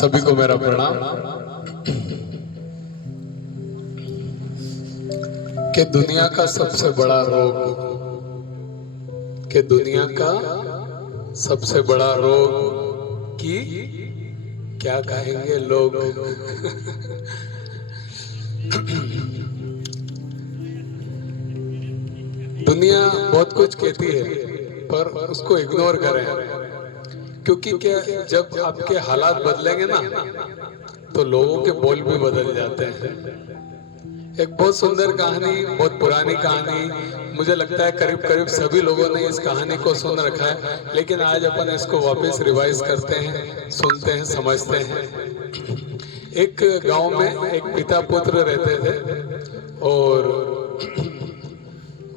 सभी को मेरा प्रणाम। कि दुनिया का सबसे बड़ा रोग, कि दुनिया का सबसे बड़ा रोग की क्या कहेंगे लोग। दुनिया बहुत कुछ कहती है पर उसको इग्नोर करें, क्योंकि क्या, जब आपके हालात बदलेंगे ना तो लोगों के बोल भी बदल जाते हैं। एक बहुत सुंदर कहानी, बहुत पुरानी कहानी, मुझे लगता है करीब करीब सभी लोगों ने इस कहानी को सुन रखा है, लेकिन आज अपन इसको वापस रिवाइज करते हैं, सुनते हैं, समझते हैं। एक गांव में एक पिता पुत्र रहते थे और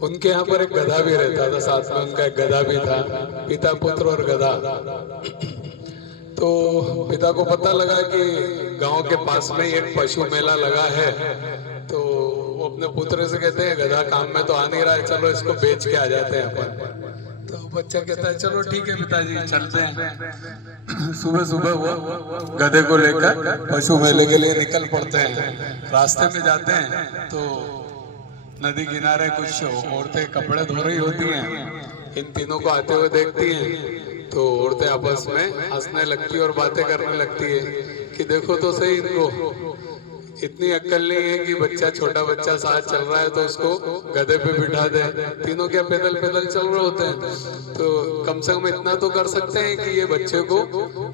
उनके यहाँ पर एक गधा भी रहता था, साथ में उनका एक गधा भी था। पिता पुत्र और गधा। तो पिता को पता लगा कि गांव के पास में एक पशु मेला लगा है, तो वो अपने पुत्र से कहते हैं गधा काम में तो आ नहीं रहा है, चलो इसको बेच के आ जाते हैं अपन। तो बच्चा कहता है चलो ठीक है पिताजी, चलते हैं। सुबह सुबह वो गधे को लेकर पशु मेले के लिए निकल पड़ते हैं। रास्ते में जाते हैं तो नदी किनारे कुछ औरतें कपड़े धो रही होती हैं। इन तीनों को आते हुए देखती हैं तो औरतें आपस में हंसने लगती है और बातें करने लगती है कि देखो तो सही, इनको इतनी अक्ल नहीं है कि बच्चा, छोटा बच्चा साथ चल रहा है तो उसको गधे पे बिठा दे। तीनों क्या पैदल पैदल चल रहे होते हैं, तो कम से कम इतना तो कर सकते हैं कि ये बच्चे को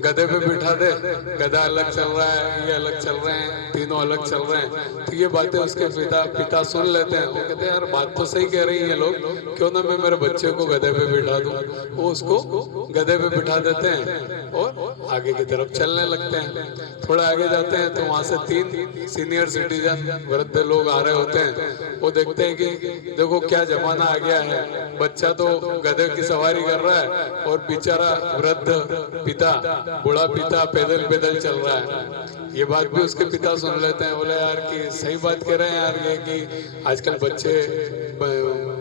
गधे पे बिठा दे। गधा अलग चल रहा है, ये अलग चल रहे हैं, तीनों अलग चल रहे हैं। तो ये बातें उसके पिता सुन लेते हैं। वो कहते हैं यार बात तो सही कह रही है लोग, क्यों ना मैं मेरे बच्चे को गधे पे बिठा दूं। वो उसको गधे पे बिठा देते हैं और आगे की तरफ चलने लगते हैं। थोड़ा आगे जाते हैं तो वहां से 3 सीनियर सिटीजन वृद्ध लोग आ रहे होते हैं। वो देखते हैं कि देखो क्या जमाना आ गया है, बच्चा तो गधे की सवारी कर रहा है और बेचारा वृद्ध पिता, बूढ़ा पिता पैदल पैदल चल रहा है। ये बात भी उसके पिता सुन लेते हैं। बोले यार कि सही बात कह रहे हैं यार, ये कि आजकल बच्चे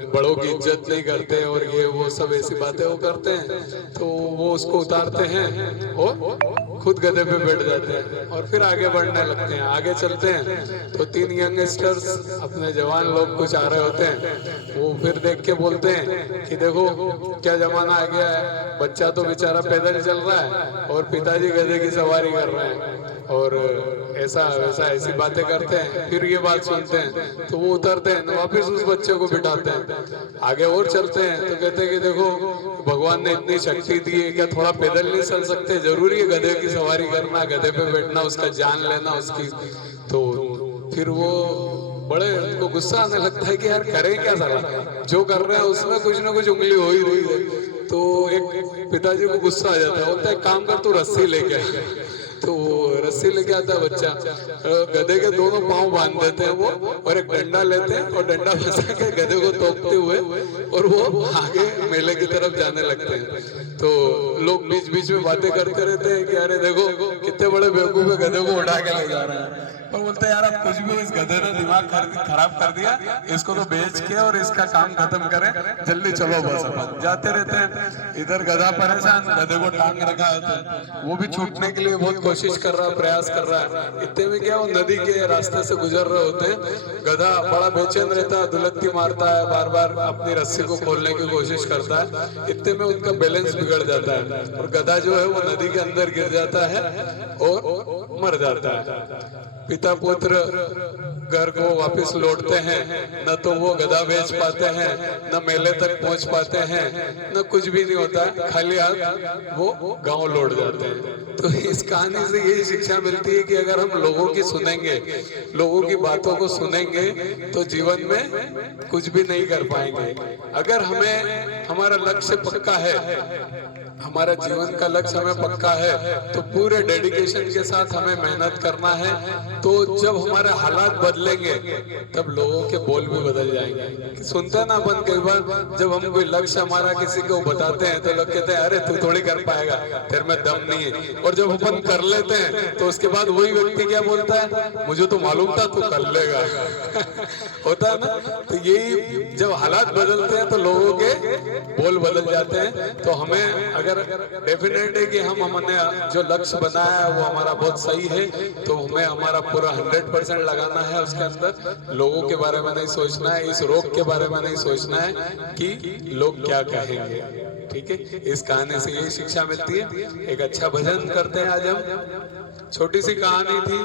बड़ों की इज्जत नहीं करते और ये वो सब ऐसी बातें वो करते हैं। तो वो उसको उतारते हैं और खुद गधे पे बैठ जाते हैं और फिर आगे बढ़ने लगते हैं। आगे चलते हैं तो 3 यंगस्टर्स, अपने जवान लोग कुछ आ रहे होते हैं। वो फिर देख के बोलते हैं कि देखो क्या जमाना आ गया है, बच्चा तो बेचारा पैदल चल रहा है और पिताजी गधे की सवारी कर रहे हैं और ऐसा वैसा ऐसी बातें करते हैं। फिर ये बात सुनते हैं तो वो उतरते हैं, वापस उस बच्चे को बिठाते हैं। आगे और चलते हैं तो कहते हैं कि देखो भगवान ने इतनी शक्ति दी है, क्या थोड़ा पैदल नहीं चल सकते? जरूरी है गधे की सवारी करना, गधे पे बैठना, उसका जान लेना उसकी। तो फिर वो बड़े उनको गुस्सा आने लगता है कि यार करें क्या, सारा जो कर रहे हैं उसमें कुछ ना कुछ उंगली हो ही रही है। तो एक पिताजी को गुस्सा आ जाता है, बोलता है काम कर तू रस्सी लेके आ। तो रस्सी लेके आता है बच्चा, गधे के दोनों पांव बांध देते हैं वो और एक डंडा लेते हैं और डंडा फंसा के गधे को तोपते हुए और वो आगे मेले की तरफ जाने लगते हैं। तो लोग बीच बीच में बातें करते रहते हैं कि अरे देखो कितने बड़े बेवकूफ है, गधे को उठा के ले जा रहे हैं। और बोलते हैं यार अब कुछ भी, इस गधे ने दिमाग खराब कर दिया, इसको तो बेच के और इसका काम खत्म करें, जल्दी चलो बस। अपन जाते रहते हैं, इधर गधा परेशान, गधे को टांग रखा है, वो भी छूटने के लिए बहुत कोशिश कर रहा है, प्रयास कर रहा है। इतने में क्या, वो नदी के रास्ते से गुजर रहे होते हैं। गधा बड़ा बेचैन रहता है, दुलत्ती मारता है, बार बार अपनी रस्सी को खोलने की कोशिश करता है। इतने में उनका बैलेंस बिगड़ जाता है और गधा जो है वो नदी के अंदर गिर जाता है और मर जाता है। पिता पुत्र घर को वापस लौटते हैं, न तो वो गधा बेच पाते हैं, न मेले तक पहुंच पाते हैं, न कुछ भी नहीं होता, खाली हाथ वो गांव लौट जाते हैं। तो इस कहानी से यही शिक्षा मिलती है कि अगर हम लोगों की सुनेंगे, लोगों की बातों को सुनेंगे तो जीवन में कुछ भी नहीं कर पाएंगे। अगर हमें हमारा लक्ष्य पक्का है, हमारा जीवन का लक्ष्य हमें पक्का है, तो पूरे डेडिकेशन के साथ हमें मेहनत करना है। तो जब हमारे हालात बदलेंगे तब लोगों के बोल भी बदल जाएंगे। सुनते हैं ना अपन कई बार, जब हम कोई लक्ष्य हमारा किसी को बताते हैं तो लोग कहते हैं अरे तू थोड़ी कर पाएगा, तेरे में दम नहीं है। और जब अपन कर लेते हैं तो उसके बाद वही व्यक्ति क्या बोलता है, मुझे तो मालूम था तू कर लेगा। होता है ना। तो यही जब हालात बदलते हैं तो लोगों के बोल बदल जाते हैं। तो हमें अगर डेफिनेट है कि हमने जो लक्ष्य बनाया है वो हमारा बहुत सही है, तो हमें हमारा पूरा 100% लगाना है उसके अंदर। लोगों के बारे में नहीं सोचना है, इस रोग के बारे में नहीं सोचना है कि लोग क्या कहेंगे। ठीक है, इस कहानी से यही शिक्षा मिलती है। एक अच्छा भजन करते हैं आज हम। छोटी सी कहानी थी।